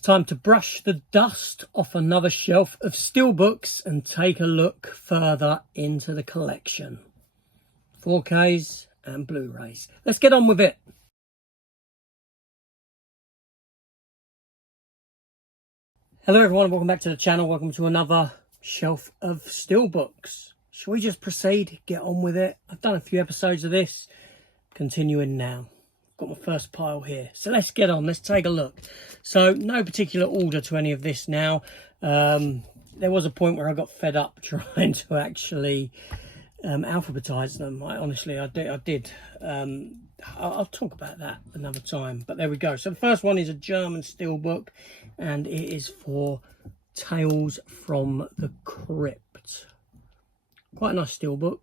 time to brush the dust off another shelf of steelbooks and take a look further into the collection. 4Ks and Blu-rays. Let's get on with it. Hello everyone and welcome back to the channel. Welcome to another shelf of steelbooks. Shall we just proceed? Get on with it. I've done a few episodes of this. Continuing now. Got my first pile here, so let's get on. Let's take a look. So no particular order to any of this now. There was a point where I got fed up trying to actually alphabetize them. I did. I'll talk about that another time, but there we go. So the first one is a German steelbook, and it is for Tales from the Crypt. Quite a nice steelbook.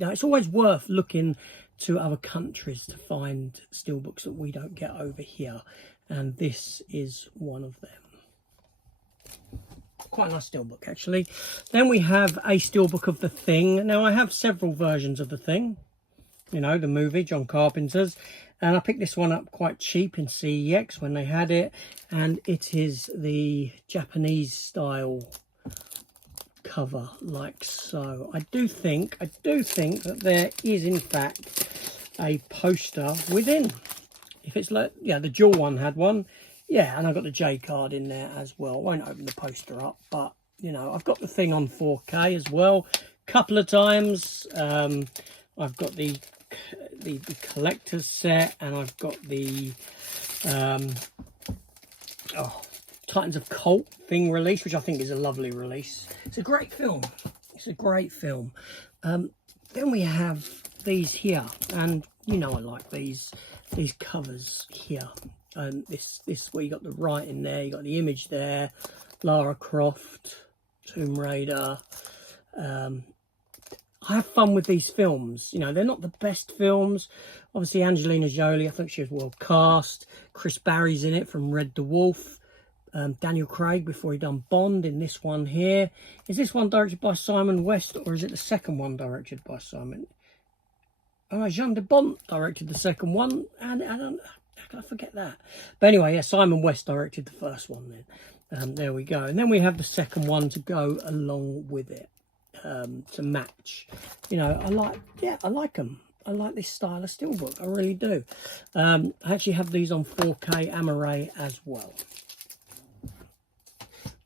Now it's always worth looking to other countries to find steelbooks that we don't get over here, and this is one of them. Quite a nice steelbook actually. Then we have a steelbook of The Thing. Now I have several versions of The Thing, you know, the movie, John Carpenter's, and I picked this one up quite cheap in CEX when they had it, and it is the Japanese style cover, like so. I do think that there is in fact a poster within. If it's like, yeah, the dual one had one, yeah, and I've got the J card in there as well. I won't open the poster up, but you know, I've got The Thing on 4K as well a couple of times. I've got the collector's set, and I've got the Titans of Cult Thing release, which I think is a lovely release. It's a great film. It's a great film. Then we have these here, and you know I like these covers here. And this where you got the writing there, you got the image there, Lara Croft, Tomb Raider. I have fun with these films. You know, they're not the best films. Obviously, Angelina Jolie, I think she was well cast. Chris Barry's in it from Red Dwarf. Daniel Craig before he done Bond in this one here. Is this one directed by Simon West, or is it the second one directed by Simon? Oh, Jean de Bont directed the second one, and I don't, how can I forget that? But anyway, yeah, Simon West directed the first one then. There we go. And then we have the second one to go along with it, to match. You know, I like them. I like this style of steelbook. I really do. I actually have these on 4K Amaray as well.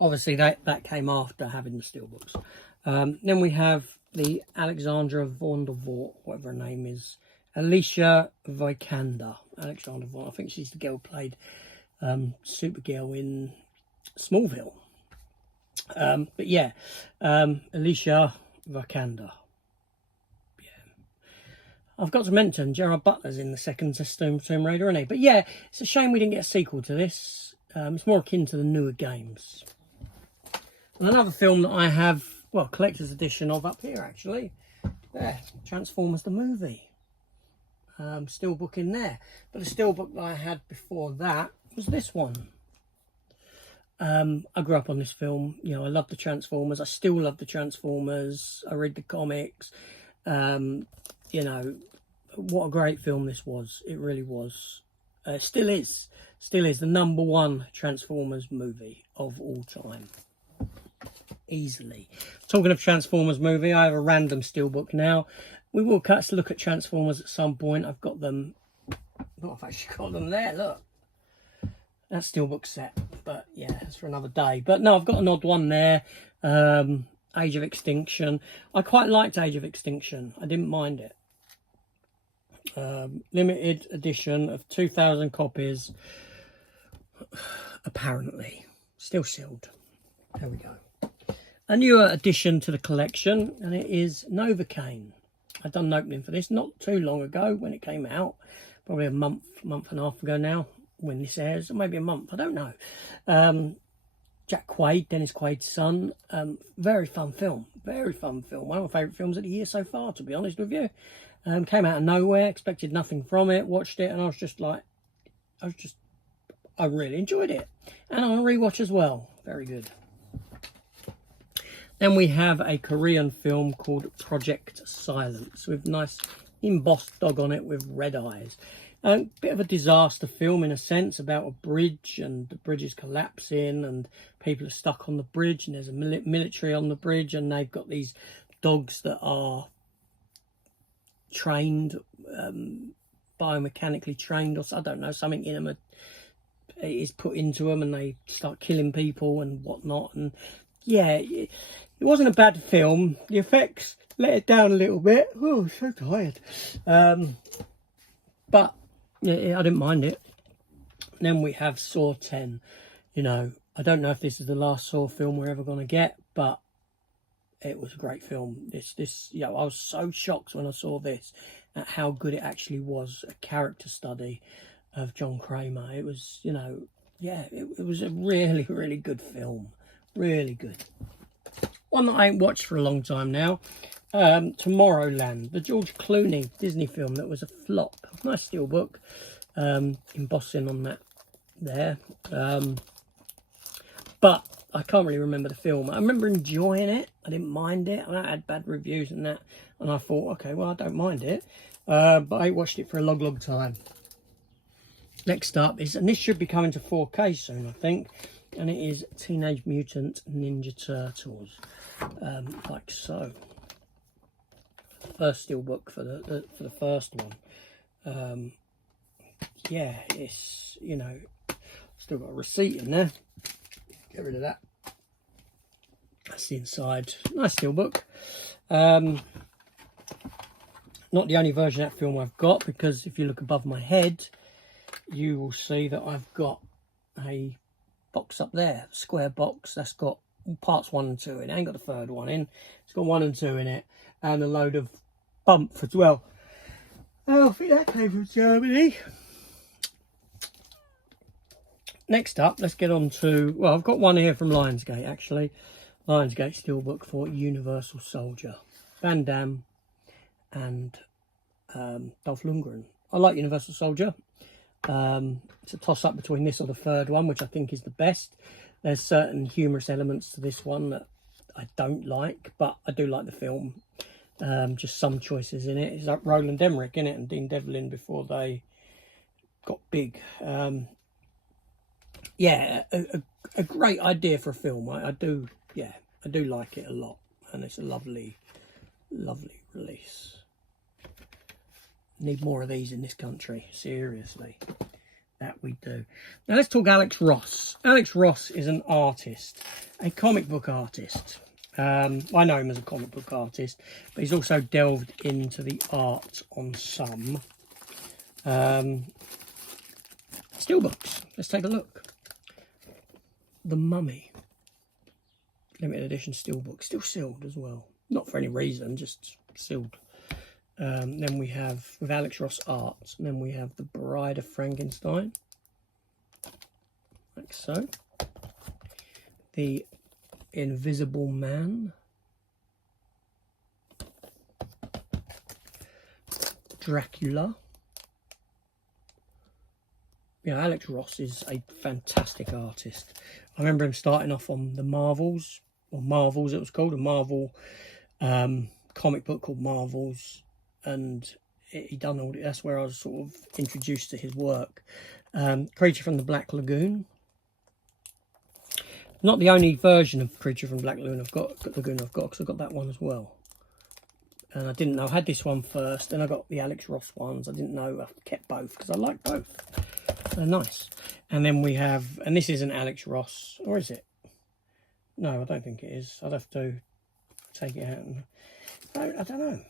Obviously, that came after having the steelbooks. Then we have the Alexandra von der Voort, whatever her name is. Alicia Vikander. Alexandra von, I think she's the girl who played Supergirl in Smallville. But yeah, Alicia Vikander. Yeah. I've got to mention Gerard Butler's in the second Tomb Raider, isn't he? But yeah, it's a shame we didn't get a sequel to this. It's more akin to the newer games. And another film that I have, well, collector's edition of up here actually. There, Transformers the movie. Steelbook in there. But the steelbook that I had before that was this one. I grew up on this film. You know, I love the Transformers. I still love the Transformers. I read the comics. You know, what a great film this was. It really was. Still is the #1 Transformers movie of all time. Easily. Talking of Transformers movie, I have a random steelbook now. We will look at Transformers at some point. I've got them. Oh, I've actually got them there. Look, that's steelbook set. But yeah, it's for another day. But no, I've got an odd one there. Age of Extinction. I quite liked Age of Extinction. I didn't mind it. Limited edition of 2,000 copies. Apparently, still sealed. There we go. A newer addition to the collection, and it is Novocaine. I've done an opening for this not too long ago when it came out, probably a month and a half ago now when this airs, or maybe a month, I don't know. Jack Quaid, Dennis Quaid's son, very fun film, one of my favourite films of the year so far, to be honest with you. Came out of nowhere, expected nothing from it, watched it, and I really enjoyed it. And on a rewatch as well, very good. Then we have a Korean film called Project Silence with nice embossed dog on it with red eyes. Bit of a disaster film in a sense, about a bridge, and the bridge is collapsing and people are stuck on the bridge, and there's a military on the bridge, and they've got these dogs that are trained, biomechanically trained, or I don't know, something in them is put into them, and they start killing people and whatnot. And yeah, it wasn't a bad film. The effects let it down a little bit. Oh, so tired. But yeah, I didn't mind it. And then we have Saw 10. You know, I don't know if this is the last Saw film we're ever going to get, but it was a great film. You know, I was so shocked when I saw this at how good it actually was. A character study of John Kramer. It was, you know, yeah, it was a really, really good film. Really good. One that I ain't watched for a long time now. Tomorrowland, the George Clooney Disney film that was a flop. Nice steelbook, embossing on that there. But I can't really remember the film. I remember enjoying it. I didn't mind it. I had bad reviews and that, and I thought, okay, well, I don't mind it. But I watched it for a long time. Next up is, and this should be coming to 4K soon, I think, and it is Teenage Mutant Ninja Turtles, like so. First steelbook for the first one. Yeah, it's, you know, still got a receipt in there. Get rid of that. That's the inside. Nice steelbook. Not the only version of that film I've got, because if you look above my head, you will see that I've got a box up there, a square box that's got parts 1 and 2 in it. I ain't got the third one in. It's got 1 and 2 in it, and a load of bump as well. Oh, I think that came from Germany. Next up, let's get on to, well, I've got one here from Lionsgate, actually. Lionsgate steelbook for Universal Soldier. Van Damme and Dolph Lundgren. I like Universal Soldier. It's a toss-up between this or the third one, which I think is the best. There's certain humorous elements to this one that I don't like, but I do like the film. Just some choices in it. It's like Roland Emmerich in it, and Dean Devlin before they got big. Yeah, a great idea for a film. I do like it a lot, and it's a lovely release. Need more of these in this country, seriously. That we do. Now let's talk Alex Ross. Alex Ross is an artist, a comic book artist. I know him as a comic book artist, but he's also delved into the art on some steelbooks. Let's take a look. The Mummy, limited edition steelbook, still sealed as well. Not for any reason, just sealed. Then we have, with Alex Ross art, and then we have The Bride of Frankenstein, like so. The Invisible Man, Dracula. Yeah, Alex Ross is a fantastic artist. I remember him starting off on the Marvels, or Marvels it was called, a Marvel comic book called Marvels, and he done all. That's where I was sort of introduced to his work. Creature from the Black Lagoon. Not the only version of Creature from Black Lagoon I've got, because I've got that one as well. And I didn't know, I had this one first, then I got the Alex Ross ones. I didn't know, I kept both, because I like both. They're nice. And then we have, and this isn't Alex Ross, or is it? No, I don't think it is. I'd have to take it out. And, I don't know.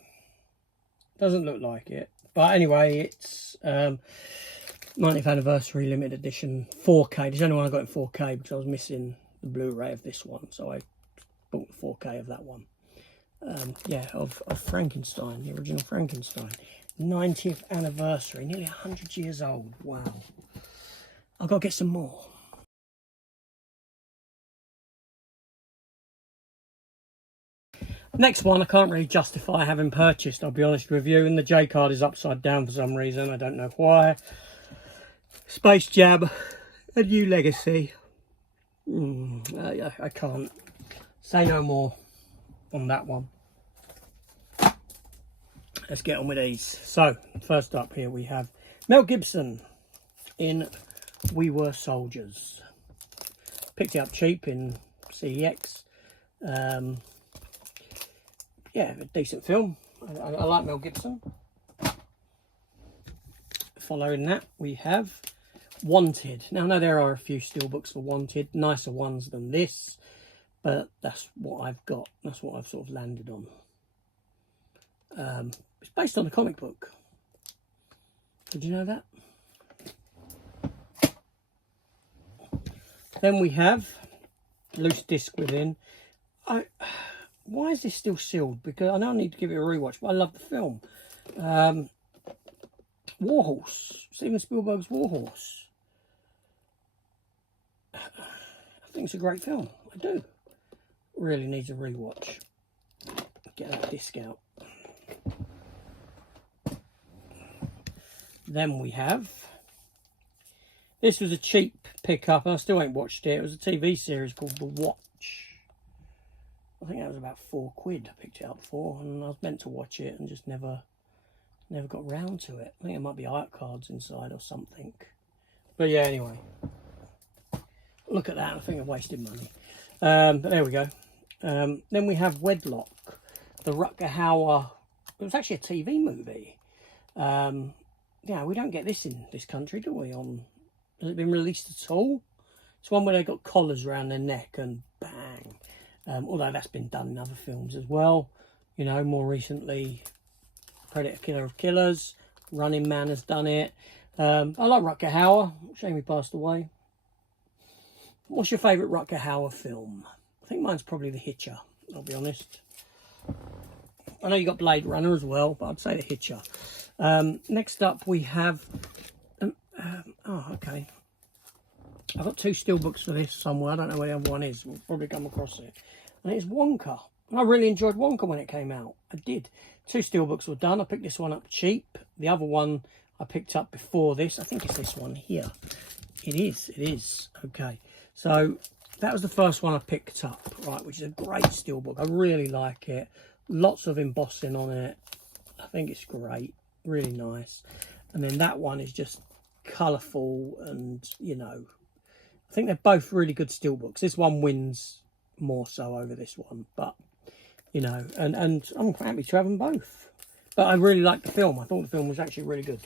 Doesn't look like it. But anyway, it's 90th anniversary limited edition 4K. This is the only one I got in 4K because I was missing the Blu-ray of this one. So I bought the 4K of that one. Yeah, of Frankenstein, the original Frankenstein. 90th anniversary, nearly 100 years old. Wow. I've got to get some more. Next one, I can't really justify having purchased, I'll be honest with you. And the J card is upside down for some reason. I don't know why. Space Jam, A New Legacy. I can't say no more on that one. Let's get on with these. So, first up here we have Mel Gibson in We Were Soldiers. Picked it up cheap in CEX. Yeah, a decent film. I like Mel Gibson. Following that, we have Wanted. Now, I know there are a few steelbooks for Wanted, nicer ones than this, but that's what I've got. That's what I've sort of landed on. It's based on a comic book. Did you know that? Then we have Loose Disc Within. Why is this still sealed? Because I know I need to give it a rewatch, but I love the film. Warhorse. Steven Spielberg's Warhorse. I think it's a great film. I do. Really needs a rewatch. Get that disc out. Then we have... This was a cheap pickup, and I still ain't watched it. It was a TV series called The Watch. I think that was about £4 I picked it up for, and I was meant to watch it and just never got round to it. I think there might be art cards inside or something. But yeah, anyway. Look at that, I think I wasted money. But there we go. Then we have Wedlock, the Rutger Hauer. It was actually a TV movie. Yeah, we don't get this in this country, do we? Has it been released at all? It's one where they got collars around their neck and bang. Although that's been done in other films as well. You know, more recently, Predator Killer of Killers, Running Man has done it. I like Rutger Hauer. Shame he passed away. What's your favourite Rutger Hauer film? I think mine's probably The Hitcher, I'll be honest. I know you got Blade Runner as well, but I'd say The Hitcher. Next up we have... oh, okay. I've got 2 steelbooks for this somewhere. I don't know where the other one is. We'll probably come across it. And it's Wonka. And I really enjoyed Wonka when it came out. I did. 2 steelbooks were done. I picked this one up cheap. The other one I picked up before this. I think it's this one here. It is. It is. Okay. So that was the first one I picked up, right, which is a great steelbook. I really like it. Lots of embossing on it. I think it's great. Really nice. And then that one is just colourful and, you know, I think they're both really good steelbooks. This one wins more so over this one, but, you know, and I'm happy to have them both. But I really liked the film. I thought the film was actually really good.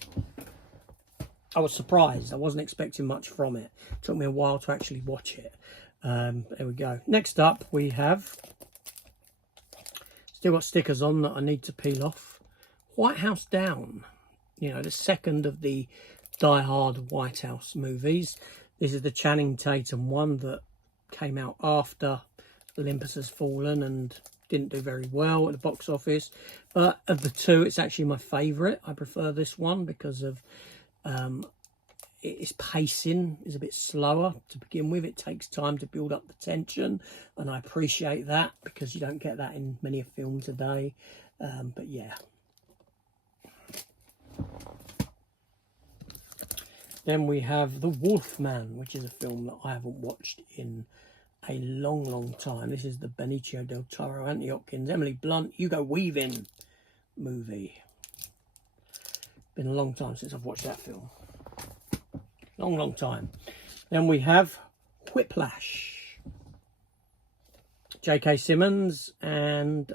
I was surprised. I wasn't expecting much from it. It took me a while to actually watch it. There we go. Next up, we have... Still got stickers on that I need to peel off. White House Down. You know, the second of the Die Hard White House movies. This is the Channing Tatum one that came out after Olympus Has Fallen and didn't do very well at the box office. But of the 2, it's actually my favourite. I prefer this one because of its pacing is a bit slower to begin with. It takes time to build up the tension, and I appreciate that because you don't get that in many a film today. But yeah. Then we have The Wolfman, which is a film that I haven't watched in a long, long time. This is the Benicio del Toro, Anthony Hopkins, Emily Blunt, Hugo Weaving movie. Been a long time since I've watched that film. Long, long time. Then we have Whiplash. J.K. Simmons and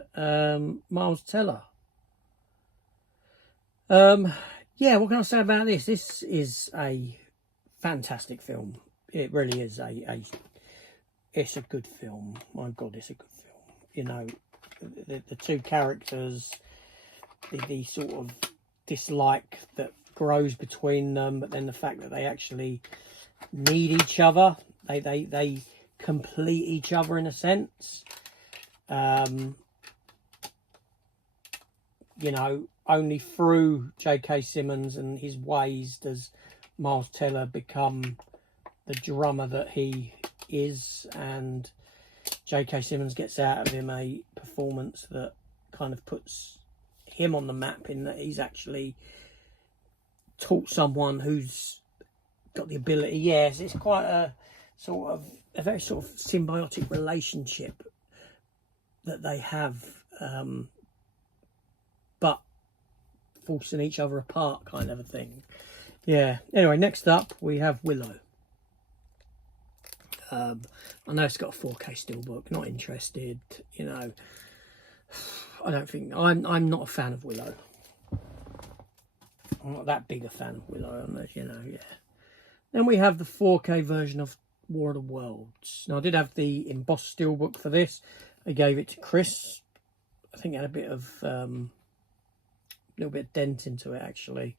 Miles Teller. Yeah, what can I say about this? This is a fantastic film. It really is it's a good film. My God, it's a good film. You know, the 2 characters, the sort of dislike that grows between them, but then the fact that they actually need each other. They complete each other in a sense. You know, only through J.K. Simmons and his ways does Miles Teller become the drummer that he is, and J.K. Simmons gets out of him a performance that kind of puts him on the map in that he's actually taught someone who's got the ability. Yes, it's quite a very sort of symbiotic relationship that they have, but forcing each other apart kind of a thing. Yeah. Anyway, next up we have Willow. I know it's got a 4K steelbook. Not interested. You know, I don't think I'm not a fan of Willow. I'm not that big a fan of Willow, unless, you know, yeah. Then we have the 4K version of War of the Worlds. Now, I did have the embossed steelbook for this. I gave it to Chris. I think it had a bit of, little bit of dent into it, actually.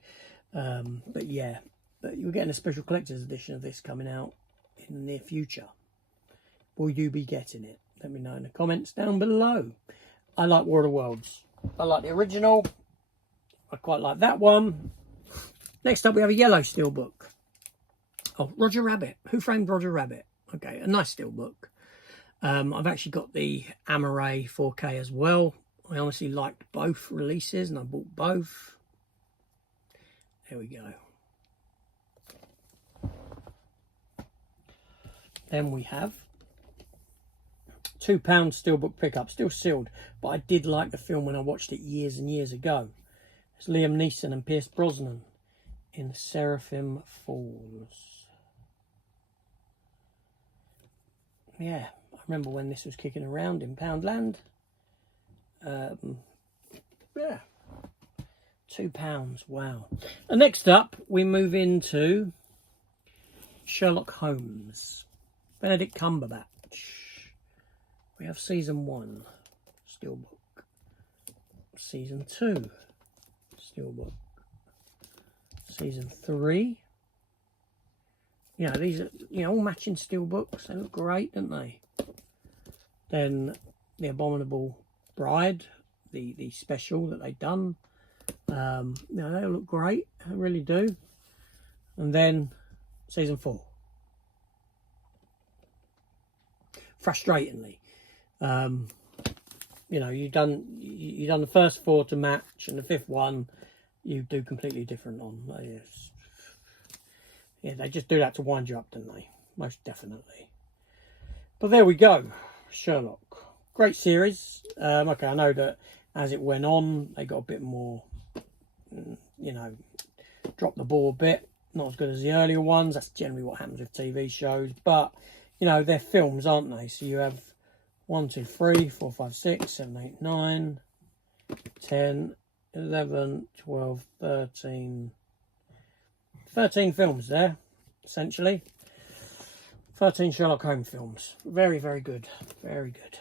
But yeah, but you're getting a special collector's edition of this coming out in the near future. Will you be getting it? Let me know in the comments down below. I like War of the Worlds. I like the original. I quite like that one. Next up, we have a yellow steelbook. Oh, Roger Rabbit. Who Framed Roger Rabbit? Okay, a nice steelbook. I've actually got the Amaray 4K as well. I honestly liked both releases and I bought both. There we go. Then we have £2 steelbook pickup, still sealed, but I did like the film when I watched it years and years ago. It's Liam Neeson and Pierce Brosnan in Seraphim Falls. Yeah, I remember when this was kicking around in Poundland. Yeah, £2, wow. And next up, we move into Sherlock Holmes, Benedict Cumberbatch. We have season 1, steelbook. Season 2, steelbook. Season 3. You know, these are, you know, all matching steelbooks. They look great, don't they? Then The Abominable Bride, the special that they've done. You know, they look great. They really do. And then season 4. Frustratingly, you know, you done the first 4 to match, and the 5th one you do completely different on. Yes. Yeah, they just do that to wind you up, don't they? Most definitely. But there we go, Sherlock. Great series. Okay, I know that as it went on, they got a bit more, you know, dropped the ball a bit. Not as good as the earlier ones. That's generally what happens with TV shows. But, you know, they're films, aren't they? So you have 1, 2, 3, 4, 5, 6, 7, 8, 9, 10, 11, 12, 13. 13 films there, essentially. 13 Sherlock Holmes films. Very, very good. Very good.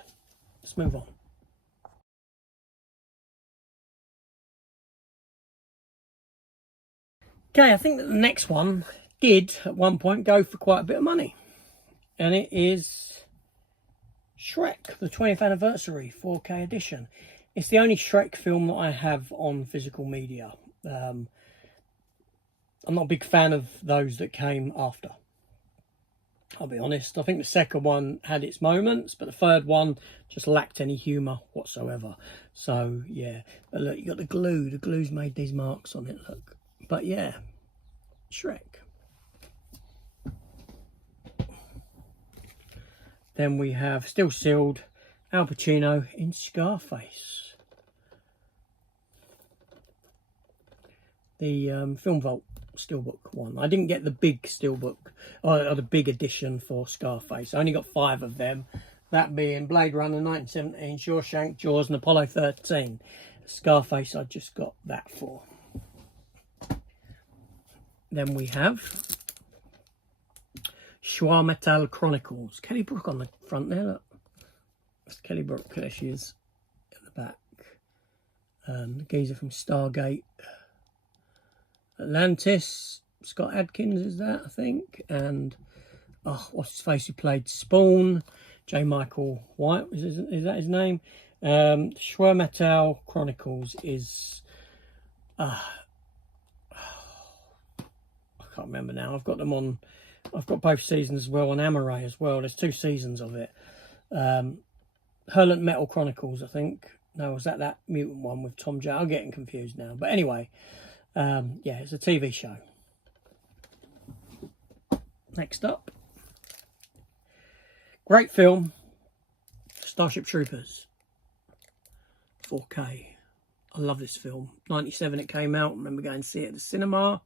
Let's move on. Okay, I think that the next one did, at one point, go for quite a bit of money. And it is Shrek, the 20th anniversary 4K edition. It's the only Shrek film that I have on physical media. I'm not a big fan of those that came after. I'll be honest. I think the second one had its moments, but the third one just lacked any humour whatsoever. So, yeah. But look, you got the glue. The glue's made these marks on it, look. But, yeah. Shrek. Then we have, still sealed, Al Pacino in Scarface. The Film Vault steelbook one. I didn't get the big steelbook, or the big edition for Scarface. I only got 5 of them. That being Blade Runner 1917, Shawshank, Jaws and Apollo 13. Scarface I just got that for. Then we have Schwa Metal Chronicles. Kelly Brook on the front there, look. That's Kelly Brook, there she is at the back. The geezer from Stargate. Atlantis, Scott Adkins is that, I think. And, oh, what's his face who played Spawn? J. Michael White, is that his name? Schwa Metal Chronicles is... I can't remember now. I've got them on... I've got both seasons as well on Amaray as well. There's 2 seasons of it. Hurlant Metal Chronicles, I think. No, was that mutant one with Tom Jones? I'm getting confused now. But anyway, yeah, it's a TV show. Next up. Great film. Starship Troopers. 4K. I love this film. 97 it came out. I remember going to see it at the cinema.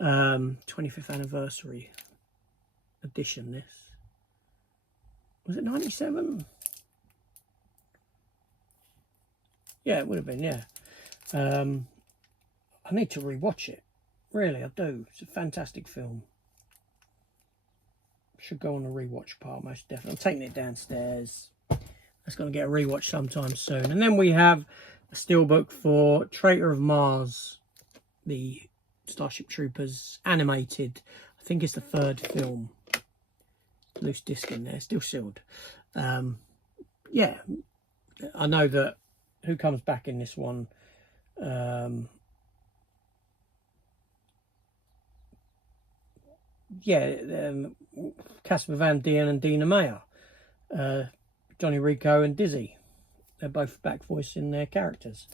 25th anniversary edition. This was it 97? Yeah, it would have been. Yeah. I need to rewatch it. Really, I do. It's a fantastic film. Should go on the rewatch part, most definitely. I'm taking it downstairs. That's going to get a rewatch sometime soon. And then we have a steelbook for Traitor of Mars, the Starship Troopers animated. I think it's the 3rd film. Loose disc in there, still sealed. Yeah, I know that who comes back in this one. Casper Van Dien and Dina Meyer. Johnny Rico and Dizzy. They're both back voicing their characters.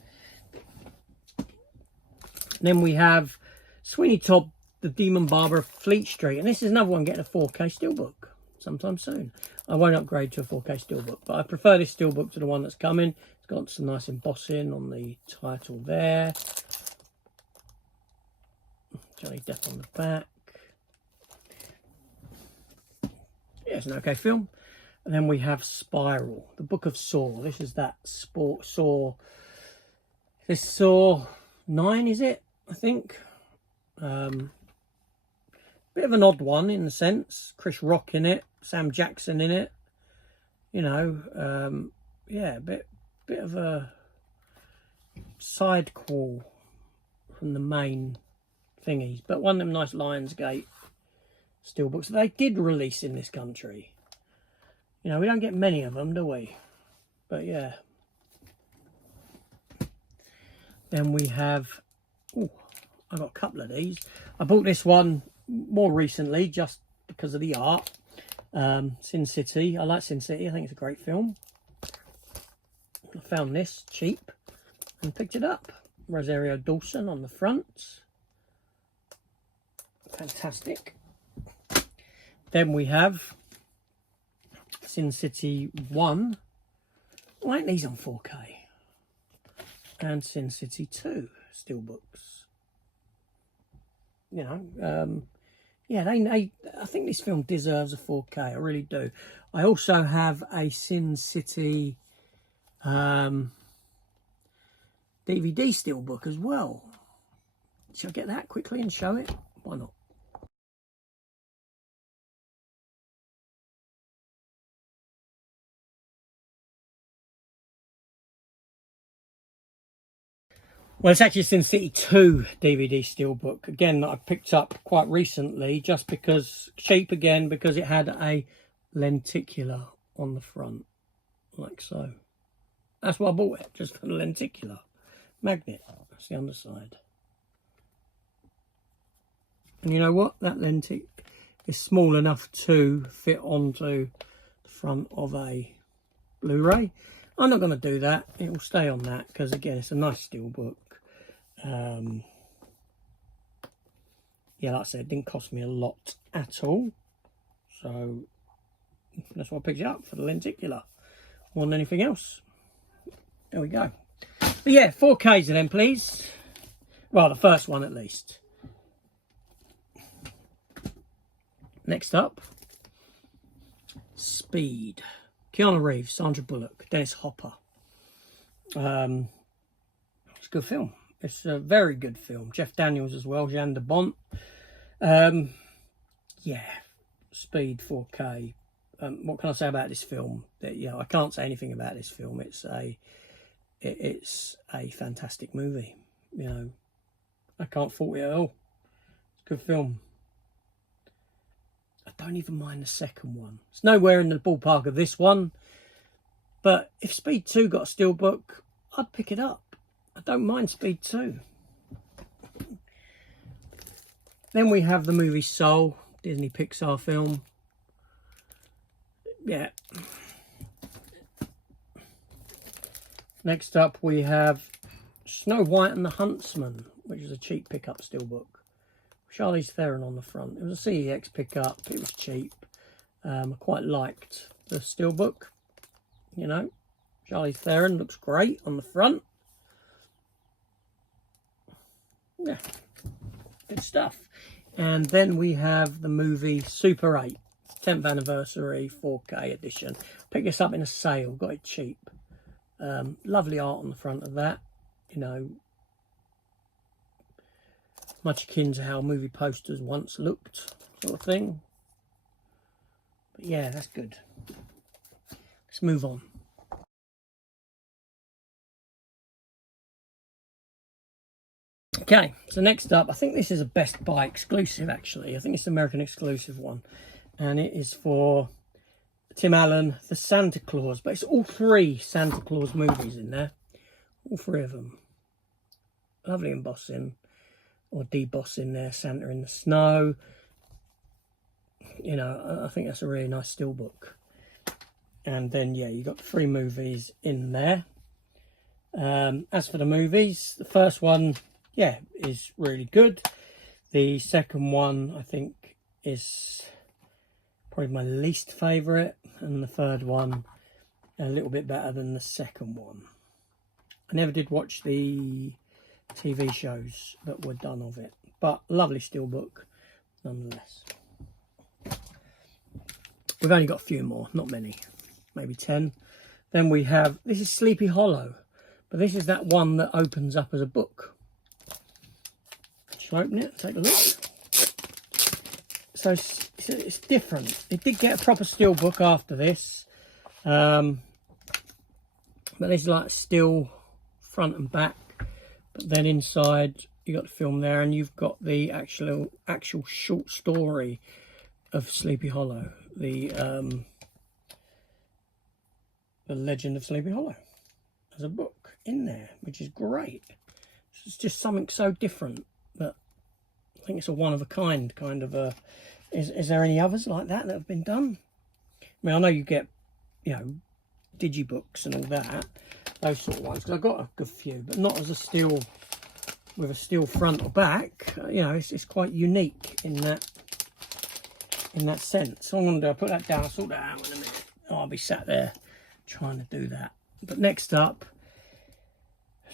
Then we have Sweeney Todd, the Demon Barber of Fleet Street. And this is another one getting a 4K steelbook sometime soon. I won't upgrade to a 4K steelbook, but I prefer this steelbook to the one that's coming. It's got some nice embossing on the title there. Johnny Depp on the back. Yeah, it's an okay film. And then we have Spiral, the Book of Saw. This is that Saw. This Saw 9, is it? I think. Bit of an odd one in the sense. Chris Rock in it, Sam Jackson in it. You know, yeah, bit of a side call from the main thingies, but one of them nice Lionsgate steelbooks that they did release in this country. You know, we don't get many of them, do we? But yeah. Then we have, oh, I got a couple of these. I bought this one more recently just because of the art. Sin City. I like Sin City. I think it's a great film. I found this cheap and picked it up. Rosario Dawson on the front. Fantastic. Then we have Sin City 1. Why aren't these on 4K? And Sin City 2 steelbooks. You know, yeah, I think this film deserves a 4K. I really do. I also have a Sin City DVD steelbook as well. Shall I get that quickly and show it? Why not? Well, it's actually a Sin City 2 DVD steelbook, again, that I picked up quite recently, just because, cheap again, because it had a lenticular on the front, like so. That's why I bought it, just for the lenticular magnet. That's the underside. And you know what? That lentic is small enough to fit onto the front of a Blu-ray. I'm not going to do that. It will stay on that, because again, it's a nice steelbook. Yeah, like I said, it didn't cost me a lot at all, so that's why I picked it up, for the lenticular more than anything else. There we go. But yeah, 4Ks of them, please. Well, the first one at least. Next up, Speed. Keanu Reeves, Sandra Bullock, Dennis Hopper. It's a good film. It's a very good film. Jeff Daniels as well, Jeanne de Bont. Yeah, Speed 4K. What can I say about this film? You know, I can't say anything about this film. It's a fantastic movie. You know, I can't fault it at all. It's a good film. I don't even mind the second one. It's nowhere in the ballpark of this one. But if Speed 2 got a steelbook, I'd pick it up. I don't mind Speed 2. Then we have the movie Soul, Disney Pixar film. Yeah. Next up we have Snow White and the Huntsman, which is a cheap pickup steelbook. Charlize Theron on the front. It was a CEX pickup. It was cheap. I quite liked the steelbook. You know, Charlize Theron looks great on the front. Yeah, good stuff. And then we have the movie Super 8, 10th anniversary 4K edition. Picked this up in a sale, got it cheap. Lovely art on the front of that, you know, much akin to how movie posters once looked, sort of thing. But yeah, that's good. Let's move on. Okay, so next up, I think this is a Best Buy exclusive, actually. I think it's an American exclusive one. And it is for Tim Allen, The Santa Claus. But it's all 3 Santa Claus movies in there. All 3 of them. Lovely embossing. Or debossing there, Santa in the Snow. You know, I think that's a really nice steelbook. And then, yeah, you got 3 movies in there. As for the movies, the first one, yeah, is really good. The second one, I think, is probably my least favourite. And the third one, a little bit better than the second one. I never did watch the TV shows that were done of it. But lovely steelbook, nonetheless. We've only got a few more, not many. Maybe 10. Then we have, this is Sleepy Hollow. But this is that one that opens up as a book. Shall I open it? Take a look. So it's different. It did get a proper steelbook after this. But this is like steel front and back. But then inside you got the film there, and you've got the actual short story of Sleepy Hollow. The Legend of Sleepy Hollow. There's a book in there, which is great. It's just something so different that I think it's a one-of-a-kind kind of a... Is there any others like that have been done? I mean, I know you get, you know, digibooks and all that, those sort of ones, because I've got a good few, but not as a steel, with a steel front or back. You know, it's quite unique in that sense. So I'm going to do, I'll put that down, I'll sort that out in a minute. I'll be sat there trying to do that. But next up,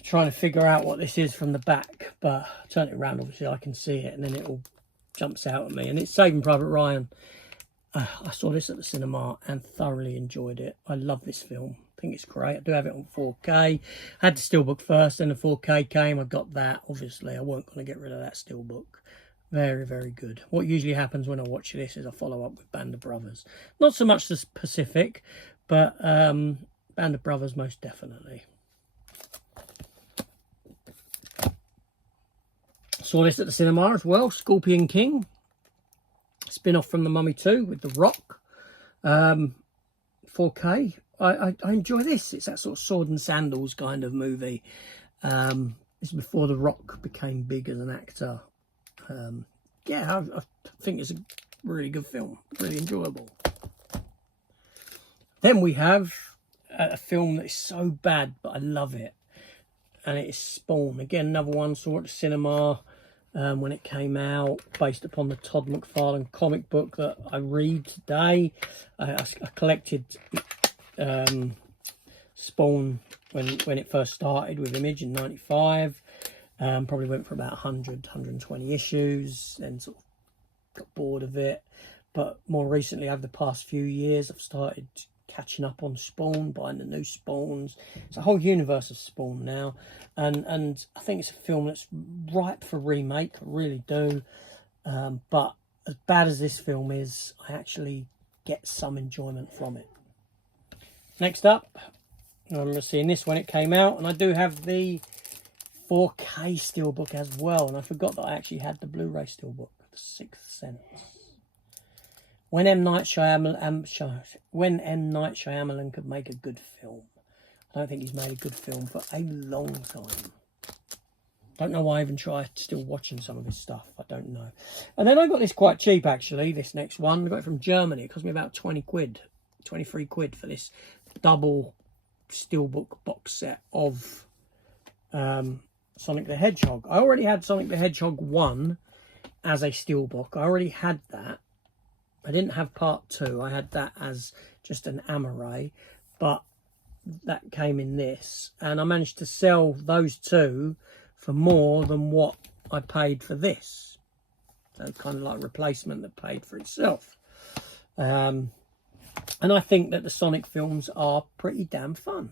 trying to figure out what this is from the back, but I turn it around, obviously I can see it, and then it all jumps out at me, and it's Saving Private Ryan. I saw this at the cinema and thoroughly enjoyed it. I love this film. I think it's great. I do have it on 4K. I had the steelbook first, then the 4K came. I got that. Obviously, I weren't going to get rid of that steelbook. Very, very good. What usually happens when I watch this is I follow up with Band of Brothers. Not so much the Pacific, but Band of Brothers most definitely. Saw this at the cinema as well. Scorpion King. Spin-off from The Mummy 2 with The Rock. 4K. I enjoy this. It's that sort of sword and sandals kind of movie. This is before The Rock became big as an actor. Yeah, I think it's a really good film. Really enjoyable. Then we have a film that is so bad, but I love it. And it is Spawn. Again, another one saw at the cinema when it came out, based upon the Todd McFarlane comic book that I read today. I collected Spawn when it first started with Image in '95. Probably went for about 100, 120 issues, then sort of got bored of it. But more recently, over the past few years, I've started catching up on Spawn, buying the new Spawns. It's a whole universe of Spawn now, and I think it's a film that's ripe for remake. I really do. But as bad as this film is, I actually get some enjoyment from it. Next up, I remember seeing this when it came out, and I do have the 4K steelbook as well, and I forgot that I actually had the Blu-ray steelbook, The Sixth Sense. When M. Night Shyamalan could make a good film. I don't think he's made a good film for a long time. Don't know why I even tried still watching some of his stuff. I don't know. And then I got this quite cheap, actually, this next one. I got it from Germany. It cost me about 20 quid, 23 quid for this double steelbook box set of Sonic the Hedgehog. I already had Sonic the Hedgehog 1 as a steelbook. I already had that. I didn't have part 2. I had that as just an Amaray, but that came in this. And I managed to sell those two for more than what I paid for this. So kind of like a replacement that paid for itself. And I think that the Sonic films are pretty damn fun.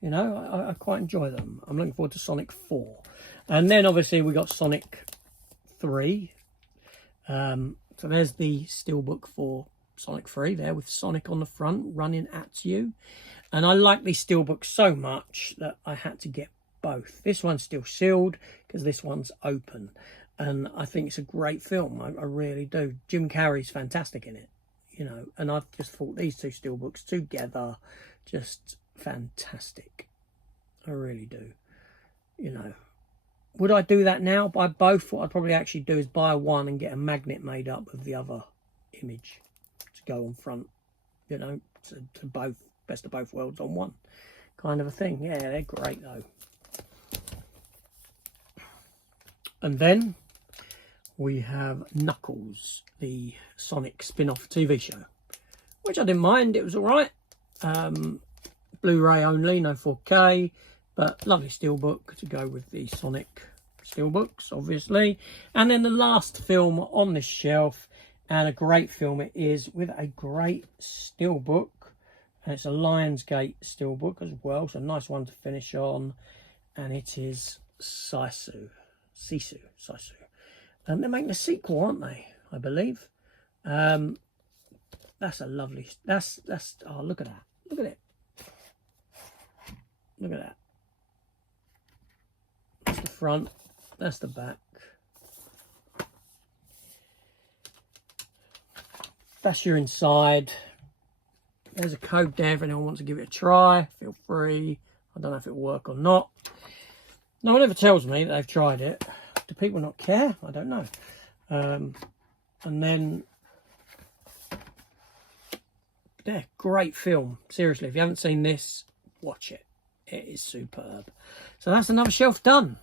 You know, I quite enjoy them. I'm looking forward to Sonic 4. And then obviously we got Sonic 3. So there's the steelbook for Sonic 3 there with Sonic on the front running at you. And I like these steelbooks so much that I had to get both. This one's still sealed because this one's open. And I think it's a great film. I really do. Jim Carrey's fantastic in it, you know. And I've just thought these two steelbooks together, just fantastic. I really do. You know, would I do that now? Buy both? What I'd probably actually do is buy one and get a magnet made up of the other image to go on front. You know, to both, best of both worlds on one kind of a thing. Yeah, they're great though. And then we have Knuckles, the Sonic spin-off TV show, which I didn't mind. It was all right. Blu-ray only, no 4K, but lovely steelbook to go with the Sonic steelbooks, obviously. And then the last film on this shelf, and a great film it is, with a great steelbook, and it's a Lionsgate steelbook as well, so a nice one to finish on, and it is Sisu. And they're making a sequel, aren't they? I believe. That's a lovely. That's. Oh, look at that! Look at it! Look at that! That's the front. That's the back. That's your inside. There's a code there if anyone wants to give it a try. Feel free. I don't know if it'll work or not. No one ever tells me that they've tried it. Do people not care? I don't know. And then, yeah, great film. Seriously, if you haven't seen this, watch it. It is superb. So that's another shelf done.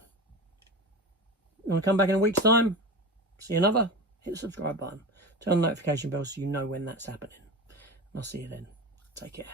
You want to come back in a week's time? See another? Hit the subscribe button. Turn on the notification bell so you know when that's happening. I'll see you then. Take care.